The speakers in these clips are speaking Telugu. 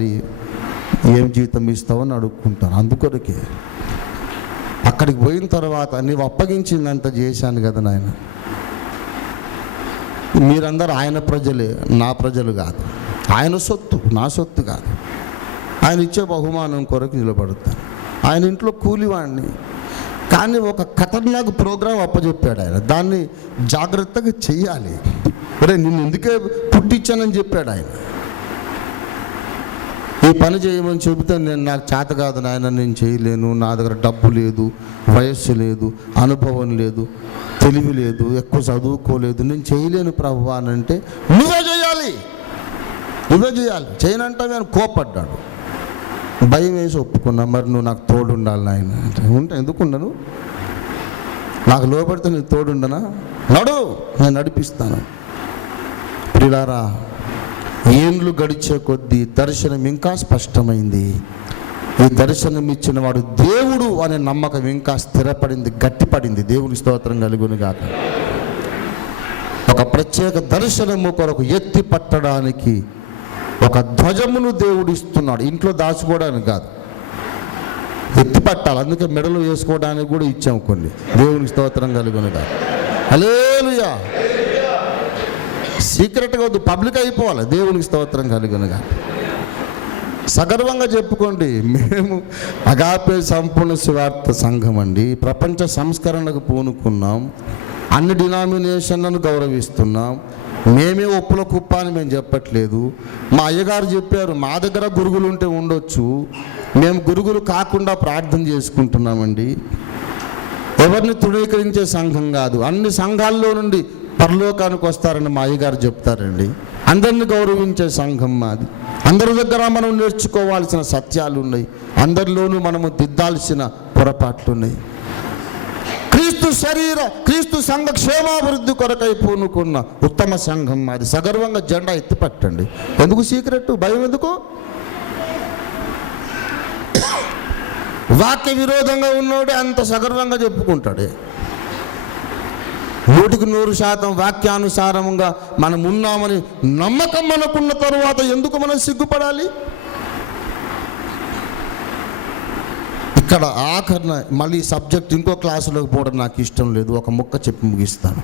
ఏం జీతం ఇస్తావని అడుక్కుంటాను. అందుకొరకే అక్కడికి పోయిన తర్వాత నీవు అప్పగించిందంత చేశాను కదా నాయన. మీరందరూ ఆయన ప్రజలే, నా ప్రజలు కాదు. ఆయన సొత్తు, నా సొత్తు కాదు. ఆయన ఇచ్చే బహుమానం కొరకు నిలబడతాను. ఆయన ఇంట్లో కూలివాడిని. కానీ ఒక ఖతర్నాక్ ప్రోగ్రాం అప్పచెప్పాడు ఆయన. దాన్ని జాగ్రత్తగా చెయ్యాలి. ఒరే నిన్ను ఎందుకే పుట్టించానని చెప్పాడు ఆయన. ఈ పని చేయమని చెబితే నాకు చేత కాదు నాయన, నేను చేయలేను, నా దగ్గర డబ్బు లేదు, వయస్సు లేదు, అనుభవం లేదు, తెలివి లేదు, ఎక్కువ చదువుకోలేదు, నేను చేయలేను ప్రభువా అని అంటే నువ్వే చేయాలి, నువ్వే చేయాలి, చేయనంటే ఆయన కోపడ్డాడు. భయం వేసి ఒప్పుకున్నా. మరి నువ్వు నాకు తోడు ఉండాలి నాయన అంటే, ఉంటా ఎందుకు ఉండను, నాకు లోపడితే నీకు తోడుండనా, నడు నేను నడిపిస్తాను. ప్రియులారా, ఏండ్లు గడిచే కొద్దీ దర్శనం ఇంకా స్పష్టమైంది. ఈ దర్శనం ఇచ్చిన వాడు దేవుడు అనే నమ్మకం ఇంకా స్థిరపడింది, గట్టిపడింది. దేవుని స్తోత్రం కలుగును గాక. ఒక ప్రత్యేక దర్శనము కొరకు ఎత్తి పట్టడానికి ఒక ధ్వజమును దేవుడు ఇస్తున్నాడు. ఇంట్లో దాచుకోవడానికి కాదు, ఎత్తి పట్టాలి. అందుకే మెడలు వేసుకోవడానికి కూడా ఇచ్చాము కొన్ని. దేవుని స్తోత్రం కలుగును గాక. హల్లెలూయా. సీక్రెట్గా వద్దు, పబ్లిక్ అయిపోవాలి. దేవునికి స్తోత్రం కలుగునుగా. సగర్వంగా చెప్పుకోండి, మేము అగాపే సంపూర్ణ సువార్త సంఘం అండి. ప్రపంచ సంస్కరణకు పూనుకున్నాం, అన్ని డినామినేషన్లను గౌరవిస్తున్నాం. మేమే ఒప్పుల కుప్ప అని మేము చెప్పట్లేదు. మా అయ్యగారు చెప్పారు, మా దగ్గర గురుగులు ఉంటే ఉండొచ్చు, మేము గురుగులు కాకుండా ప్రార్థన చేసుకుంటున్నామండి. ఎవరిని తృణీకరించే సంఘం కాదు. అన్ని సంఘాల్లో నుండి పరలోకానికి వస్తారని మా అయ్యగారు చెప్తారండి. అందరిని గౌరవించే సంఘం మాది. అందరి దగ్గర మనం నేర్చుకోవాల్సిన సత్యాలు ఉన్నాయి, అందరిలోనూ మనము దిద్దాల్సిన పొరపాట్లు ఉన్నాయి. క్రీస్తు సంఘ క్షేమాభివృద్ధి కొరకై పూనుకున్న ఉత్తమ సంఘం మాది. సగర్వంగా జెండా ఎత్తిపట్టండి. ఎందుకు సీక్రెట్, భయం ఎందుకు? వాక్య విరోధంగా ఉన్నోడే అంత సగర్వంగా చెప్పుకుంటాడే. 100% వాక్యానుసారంగా మనం ఉన్నామని నమ్మకం మనకున్న తరువాత ఎందుకు మనం సిగ్గుపడాలి? ఇక్కడ ఆఖరణ మళ్ళీ సబ్జెక్ట్ ఇంకో క్లాసులోకి పోవడం నాకు ఇష్టం లేదు. ఒక ముక్క చెప్పి ముగిస్తాను.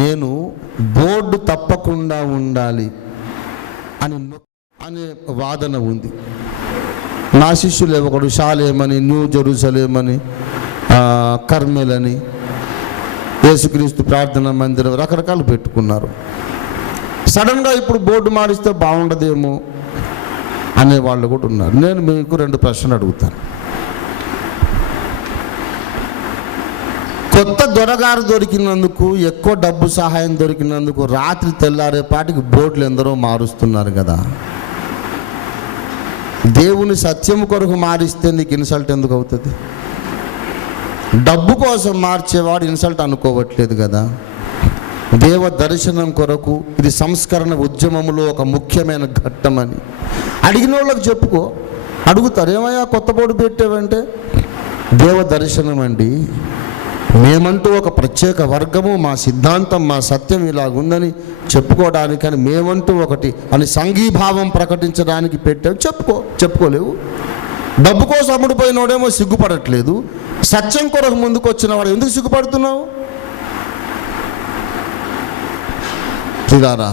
నేను బోర్డు తప్పకుండా ఉండాలి అనే వాదన ఉంది. నా శిష్యులే ఒకడు షాలేమని, న్యూ జెరూసలేం అని, కర్మెలని, యేసుక్రీస్తు ప్రార్థన మందిరం రకరకాలు పెట్టుకున్నారు. సడన్గా ఇప్పుడు బోర్డు మారిస్తే బాగుండదేమో అనే వాళ్ళు కూడా ఉన్నారు. నేను మీకు 2 ప్రశ్నలు అడుగుతాను. కొత్త దొరగారు దొరికినందుకు, ఎక్కువ డబ్బు సహాయం దొరికినందుకు రాత్రి తెల్లారేపాటికి బోర్డులు ఎందరో మారుస్తున్నారు కదా. దేవుని సత్యం కొరకు మారిస్తే నీకు ఇన్సల్ట్ ఎందుకు అవుతుంది? డబ్బు కోసం మార్చేవాడు ఇన్సల్ట్ అనుకోవట్లేదు కదా. దేవ దర్శనం కొరకు ఇది సంస్కరణ ఉద్యమంలో ఒక ముఖ్యమైన ఘట్టమని అడిగిన వాళ్ళకి చెప్పుకో. అడుగుతారు, ఏమయ్యా కొత్త బోర్డు పెట్టావంటే, దేవ దర్శనం అండి, మేమంటూ ఒక ప్రత్యేక వర్గము, మా సిద్ధాంతం, మా సత్యం ఇలాగుందని చెప్పుకోవడానికని, మేమంటూ ఒకటి అని సంఘీభావం ప్రకటించడానికి పెట్టావు. చెప్పుకోలేవు. డబ్బు కోసం అమ్ముడుపోయినోడేమో సిగ్గుపడట్లేదు, సత్యం కొరకు ముందుకు వచ్చిన వాడు ఎందుకు సిగ్గుపడుతున్నావు? ఇదారా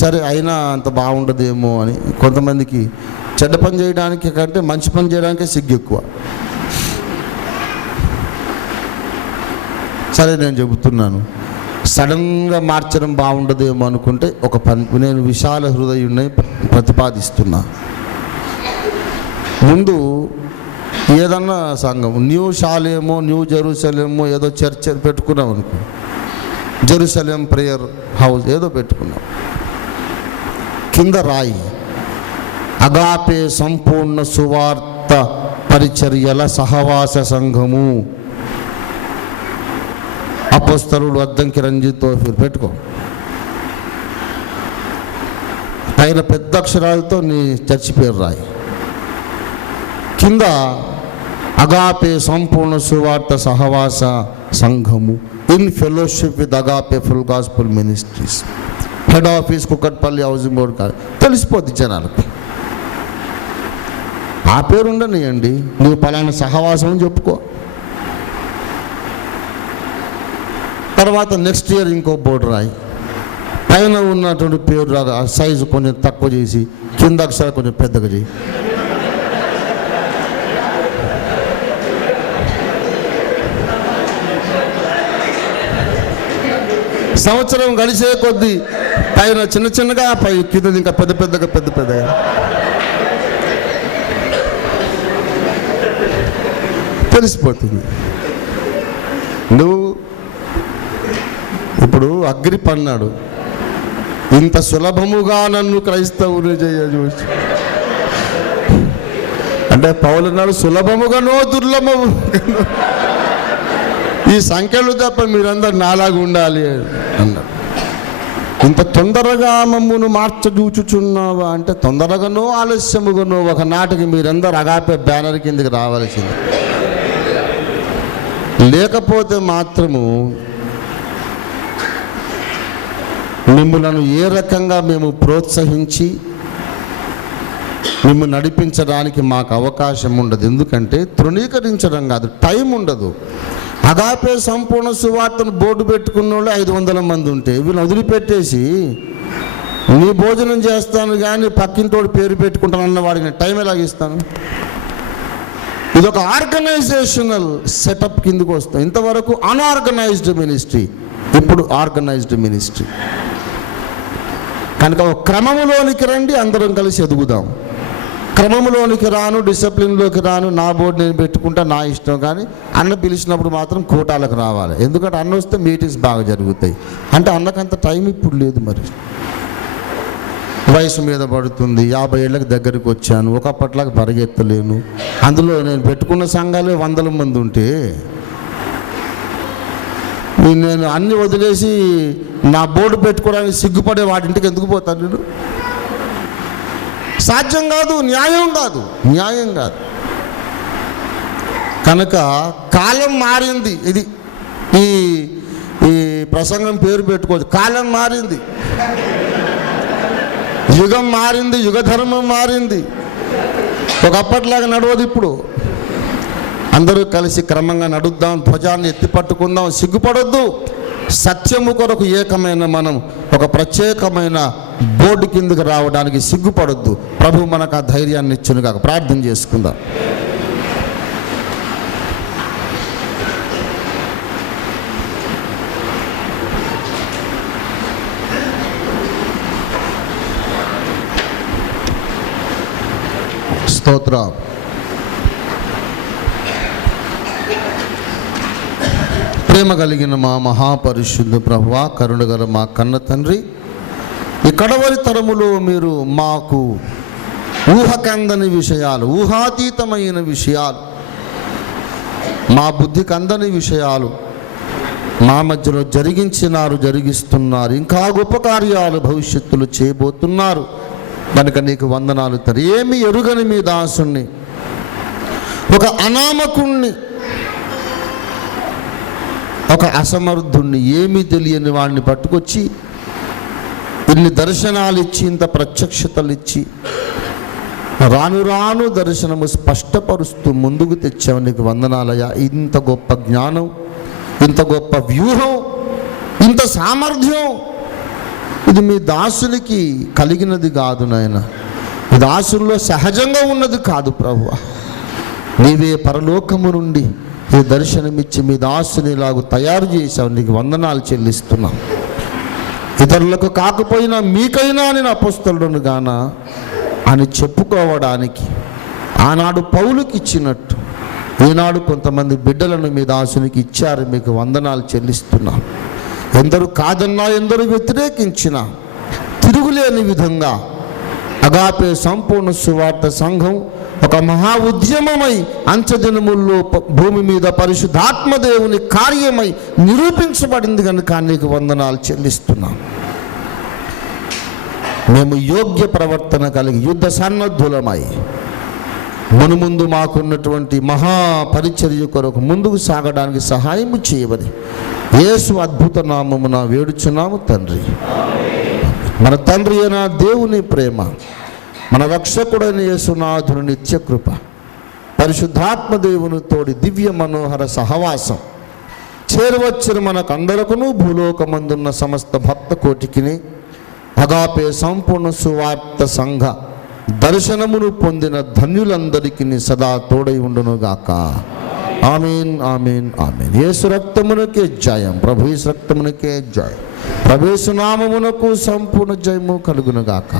సరే అయినా అంత బాగుండదేమో అని కొంతమందికి చెడ్డ పని చేయడానికి కంటే మంచి పని చేయడానికే సిగ్గు ఎక్కువ. సరే నేను చెబుతున్నాను, సడన్గా మార్చడం బాగుండదేమో అనుకుంటే ఒక పని, నేను విశాల హృదయుడిని ప్రతిపాదిస్తున్నా. ముందు ఏదన్నా సంఘం, న్యూ షాలేమో, న్యూ జెరూసలేమో ఏదో చర్చ్ పెట్టుకున్నాం అనుకో, జెరూసలేం ప్రేయర్ హౌస్ ఏదో పెట్టుకున్నాం, కింద రాయి అగాపే సంపూర్ణ సువార్త పరిచర్యల సహవాస సంఘము, అపోస్తలుడు అద్దంకి రంజిత్ పెట్టుకో. పైన పెద్ద అక్షరాలతో నీ చర్చి పేరు రాయి. కింద అగాపే సంపూర్ణ సువార్త సహవాస సంఘము in fellowship with agape full gospel ministries. Head office Kukatpally housing board కాదు, తెలిసిపోద్ది జనాలకు. ఆ పేరు ఉండనియండి, నువ్వు పలానా సహవాసం అని చెప్పుకో. తర్వాత నెక్స్ట్ ఇయర్ ఇంకో బోర్డు రాయి, పైన ఉన్నటువంటి పేరు రాగా సైజు కొంచెం తక్కువ చేసి కింద అక్షరాలు కొంచెం పెద్దగా చేయి. సంవత్సరం గడిచే కొద్దీ పైన చిన్న చిన్నగా, పై కింద ఇంకా పెద్ద పెద్దగా తెలిసిపోతుంది. నువ్వు ఇప్పుడు అగ్రిప్ప అన్నాడు, ఇంత సులభముగా నన్ను క్రైస్తవుని చేయవచ్చు అంటే పౌలు అన్నాడు సులభముగానో దుర్లభముగానో ఈ సంఖ్యలు తప్ప మీరందరూ నాలాగా ఉండాలి అన్నాడు. ఇంత తొందరగా మమ్మును మార్చదూచుచున్నావా అంటే తొందరగానో ఆలస్యముగానో ఒకనాటికి మీరందరూ అగాపే బ్యానర్ కిందకి రావాల్సింది. లేకపోతే మాత్రము మిమ్మలను ఏ రకంగా మేము ప్రోత్సహించి మిమ్మల్ని నడిపించడానికి మాకు అవకాశం ఉండదు. ఎందుకంటే తృణీకరించడం కాదు, టైం ఉండదు. అగాపే సంపూర్ణ సువార్తను బోర్డు పెట్టుకున్న వాళ్ళు 500 మంది ఉంటే వీళ్ళని వదిలిపెట్టేసి నీ భోజనం చేస్తాను కానీ పక్కింటోడు పేరు పెట్టుకుంటాను అన్న వాడికి టైం ఎలాగిస్తాను? ఇది ఒక ఆర్గనైజేషనల్ సెటప్ కిందకు వస్తాం. ఇంతవరకు అన్ఆర్గనైజ్డ్ మినిస్ట్రీ, ఇప్పుడు ఆర్గనైజ్డ్ మినిస్ట్రీ. కనుక ఒక క్రమములోనికి రండి, అందరం కలిసి ఎదుగుదాం. క్రమములోనికి రాను, డిసిప్లిన్లోకి రాను, నా బోర్డు నేను పెట్టుకుంటా, నా ఇష్టం. కానీ అన్న పిలిచినప్పుడు మాత్రం కూటాలకు రావాలి. ఎందుకంటే అన్న వస్తే మీటింగ్స్ బాగా జరుగుతాయి. అంటే అన్నకంత టైం ఇప్పుడు లేదు. మరి వయసు మీద పడుతుంది, 50 ఏళ్ళకి దగ్గరికి వచ్చాను, ఒకప్పట్లాగా పరిగెత్తలేను. అందులో నేను పెట్టుకున్న సంఘాలే 100 మంది ఉంటే నేను అన్ని వదిలేసి నా బోర్డు పెట్టుకోవడానికి సిగ్గుపడే వాటింటికి ఎందుకు పోతాను నేను? సాధ్యం కాదు, న్యాయం కాదు. కనుక కాలం మారింది. ఇది ఈ ఈ ప్రసంగం పేరు పెట్టుకోవచ్చు, కాలం మారింది, యుగం మారింది, యుగ ధర్మం మారింది. ఒకప్పటిలాగా నడవదు ఇప్పుడు. అందరూ కలిసి క్రమంగా నడుద్దాం, ధ్వజాన్ని ఎత్తి పట్టుకుందాం, సిగ్గుపడొద్దు. సత్యము కొరకు ఏకమైన మనం ఒక ప్రత్యేకమైన బోర్డు కిందకి రావడానికి సిగ్గుపడొద్దు. ప్రభు మనకు ఆ ధైర్యాన్ని ఇచ్చునుగా. ప్రార్థన చేసుకుందాం. స్తోత్రం. ప్రేమ కలిగిన మా మహాపరిశుద్ధ ప్రభువా, కరుణగల మా కన్న తండ్రి, ఈ కడవరి తరములో మీరు మాకు ఊహకందని విషయాలు, ఊహాతీతమైన విషయాలు, మా బుద్ధికి అందని విషయాలు మా మధ్యలో జరిగిస్తున్నారు. ఇంకా గొప్ప కార్యాలు భవిష్యత్తులో చేయబోతున్నారు. కనుక నీకు వందనాలు తండ్రి. ఏమి ఎరుగని మీ దాసుణ్ణి, ఒక అనామకుణ్ణి, ఒక అసమర్థుణ్ణి, ఏమీ తెలియని వాడిని పట్టుకొచ్చి ఇన్ని దర్శనాలు ఇచ్చి, ఇంత ప్రత్యక్షతలు ఇచ్చి, రాను రాను దర్శనము స్పష్టపరుస్తూ ముందుకు తెచ్చావు. నీకు వందనాలయ్యా. ఇంత గొప్ప జ్ఞానం, ఇంత గొప్ప వ్యూహం, ఇంత సామర్థ్యం ఇది మీ దాసునికి కలిగినది కాదు నాయన. ఈ దాసుల్లో సహజంగా ఉన్నది కాదు ప్రభువా. నీవే పరలోకము నుండి ఈ దర్శనమిచ్చి మీ దాసుని ఇలాగ తయారు చేశావు. నీకు వందనాలు చెల్లిస్తున్నాం. ఇతరులకు కాకపోయినా మీకైనా నేను అపోస్తలుడును గానా అని చెప్పుకోవడానికి ఆనాడు పౌలుకి ఇచ్చినట్టు ఈనాడు కొంతమంది బిడ్డలను మీ దాసునికి ఇచ్చారు. మీకు వందనాలు చెల్లిస్తున్నాం. ఎందరూ కాదన్నా, ఎందరూ వ్యతిరేకించినా తిరుగులేని విధంగా అగాపే సంపూర్ణ సువార్త సంఘం ఒక మహా ఉద్యమమై అంచెదినముల్లో భూమి మీద పరిశుద్ధాత్మదేవుని కార్యమై నిరూపించబడింది కనుక నీకు వందనాలు చెల్లిస్తున్నాం. మేము యోగ్య ప్రవర్తన కలిగి యుద్ధ సన్నద్ధులమై మునుముందు మాకున్నటువంటి మహా పరిచర్య కొరకు ముందుకు సాగడానికి సహాయం చేయమని యేసు అద్భుత నామమున వేడుచున్నాము తండ్రి. మన తండ్రి అయిన దేవుని ప్రేమ, మన రక్షకుడైన యేసునాథుని నిత్య కృప, పరిశుద్ధాత్మ దేవుని తోడి దివ్య మనోహర సహవాసం చేరవచ్చిన మనకందరకును భూలోకమందున్న సమస్త భక్త కోటికిని అగాపే సంపూర్ణ సువార్త సంఘ దర్శనమును పొందిన ధన్యులందరికీ సదా తోడై ఉండునుగాక. ఆమీన్, ఆమీన్, ఆమీన్. యేసు రక్తమునకే జయం, ప్రభు యేసు రక్తమునకే జయం, ప్రభు యేసు నామమునకు సంపూర్ణ జయము కలుగునుగాక.